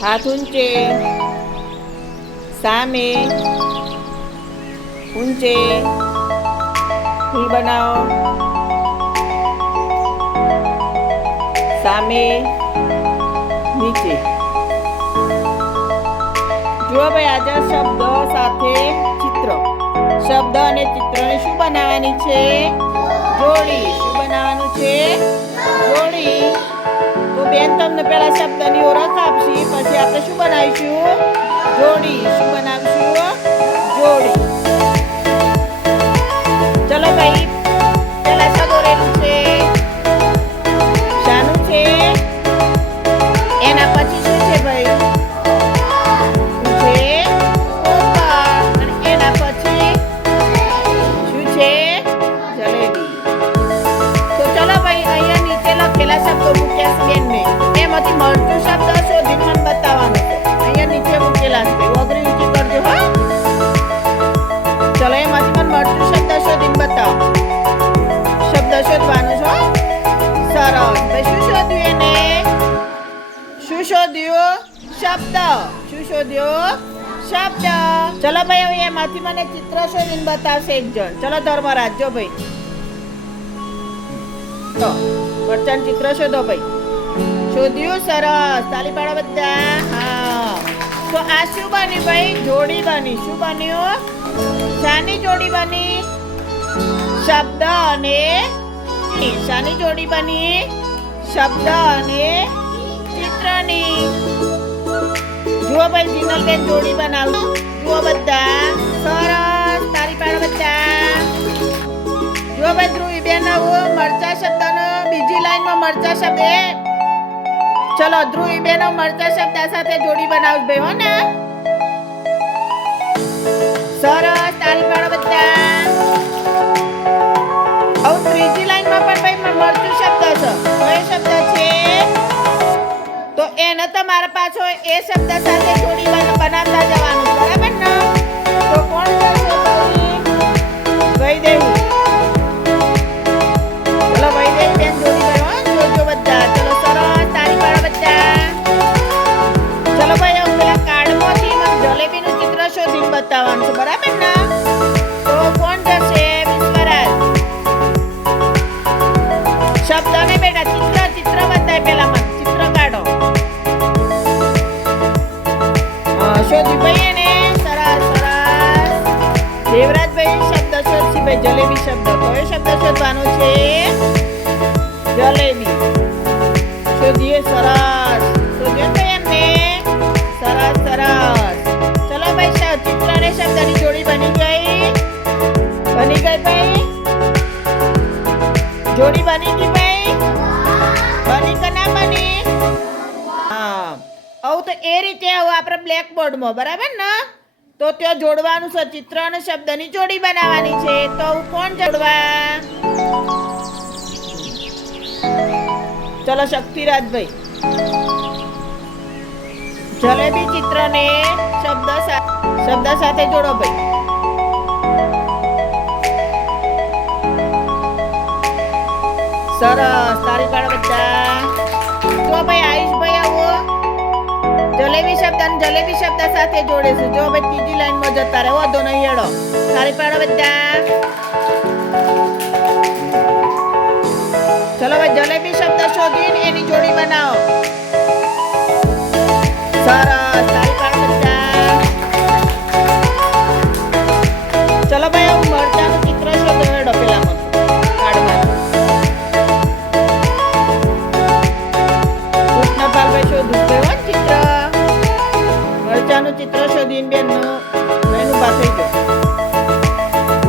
હાથ ઊંચે, સામે, ઊંચે, ફૂલ બનાવો, સામે, નીચે. જુઓ ભાઈ, આજે શબ્દ સાથે ચિત્ર. શબ્દ અને ચિત્રને શું બનાવવાની છે? જોડી. શું બનાવવાનું છે? જોડી. તો બેન તમને પેલા શબ્દની ઓળખ આપશે, પછી આપણે શું બનાવીશું? જોડી. શું બનાવીશું? જોડી. ચલો ભાઈ, પેલા શું દોરેલું છે? શાનું છે? એના પછી શું છે ભાઈ? શબ્દો મૂક્યા છે બેન મેં. એમાંથી મળતું શબ્દ શોધીને મને બતાવવાનું છે. અહીંયા નીચે મૂકેલા છે. વગરી ઊંચી કરજો હા. ચલો, એમાંથી મને મળતું શબ્દ શોધીને બતાવો. શબ્દ શોધવાનું છે. સરસ. ભાઈ શું શોધ્યું એને? શું શોધ્યું? શબ્દ. શું શોધ્યું? શબ્દ. ચલો ભાઈ, હવે એમાંથી મને ચિત્ર શોધીને બતાવશે એક જણ. ચલો ધર્મરાજ, જો ભાઈ. તો મરચાં ચિત્ર શોધો ભાઈ. શોધ્યું? સરસ. તાલી પાડો બધા. હા. તો આ શું બન્યું ભાઈ? જોડી બની. શું બન્યું? શાની જોડી બની? શબ્દ અને શાની જોડી બની? શબ્દ અને ચિત્રની. જુઓ ભાઈ, જીનલબેન જોડી બનાવું. જુઓ બધા. સરસ. તાલી પાડો બધા. જુઓ ભાઈ, ધ્રુવીબેન મરચા શબ્દનો બીજી લાઈનમાં મરચા શબ્દ. ચલો, ધ્રુવીબેન મરચા શબ્દ સાથે જોડી બનાવું ભાઈ, હો ને? સરસ. તાળી પાડો બધા. હવે ત્રીજી લાઈનમાં પણ ભાઈ મરચું શબ્દ છે. કયો શબ્દ છે? તો એને તમારે પાછો એ શબ્દ સાથે જોડી બનાવતા જવાનું, બરાબર ને? તો કોણ કરશે ભાઈ? ભાઈ દેવું. બતાવવાનું છે, બરાબર ને? તો કોણ જશે? વિશ્વરાજ. શબ્દ ને બેટા ચિત્ર બતાય પેલા મને. ચિત્ર કાઢો. શોધી ભાઈ એને. સરસ સરસ. દેવરાજભાઈ શબ્દ શોધશી ભાઈ. જલેબી શબ્દ. કયો શબ્દ શોધવાનો છે? જલેબી. શોધીએ. સરસ. શોધ્યો ભાઈ એમને. સરસ સરસ. ચલો ભાઈ, ચિત્ર અને શબ્દની જોડી બની ગઈ. બની ગઈ ભાઈ. જોડી બની ગઈ ભાઈ. બની કે ના બની? હા. આવું તો એ રીતે આવું આપણે બ્લેક બોર્ડમાં, બરાબર ને? તો ત્યાં જોડવાનું છે. ચિત્ર અને શબ્દની જોડી બનાવવાની છે. તો કોણ જોડવા? ચલો શક્તિરાજભાઈ. જલેબી ચિત્રને શબ્દ સાથે જોડો ભાઈ. સરસ. તાળી પાડો બધા. તો ભાઈ આયુષભાઈ આવો. જલેબી શબ્દ સાથે જોડે છે. જો ભાઈ ત્રીજી લાઈનમાં જતા રહે. વધો નહીં હેડો. તાળી પાડો બધા. ચલો ભાઈ, જલેબી શબ્દ શોધીને એની જોડી બનાવો. સરસ. તાળી પાડો બધા. ચલો ભાઈ, હું મરચાનું ચિત્ર શોધો હેડો પેલા મને કાર્ડમાં. કૃષ્ણપાલભાઈ શોધું ભાઈ ચિત્ર. મરચાનું ચિત્ર શોધીને બેનનું ઉભા થઈ ગયો.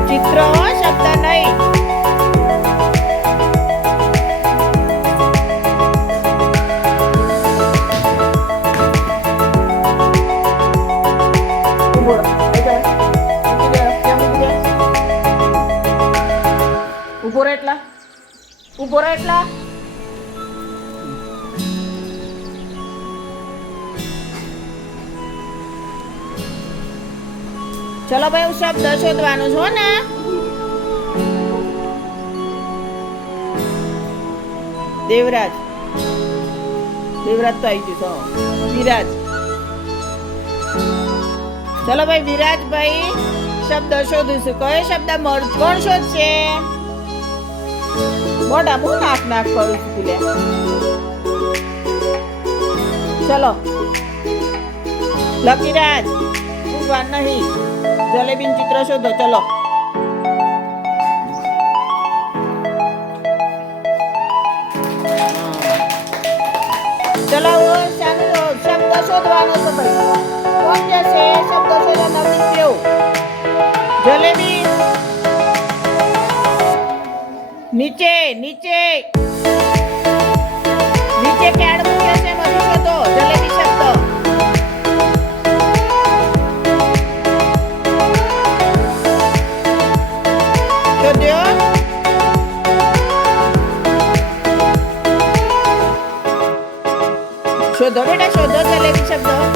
ચિત્ર શબ્દ નહીં. ઉભો રહે એટલા. ચલો ભાઈ, હું શબ્દ શોધવાનું છો ને? દેવરાજ તો આવી ગયું. વિરાજ. ચલો ભાઈ વિરાજભાઈ શબ્દ શોધીશું. કયો શબ્દ કોણ શોધશે? મોઢા હું નાક કરું છું લે. ચલો લકીરાજ ઊંઘવા નહીં, જલેબીનું ચિત્ર શોધો. ચલો ચલો શબ્દ શોધવાનો તો ભાઈ કોણ જશે? શબ્દ શોધો. નવનીત કેવું? જલેબી નીચે નીચે નીચે ક્યાડ મૂકે છે? બધું શોધો. જલેબી શબ્દ શોધ્યો. શોધો બેટા, શોધો જલેબી શબ્દ.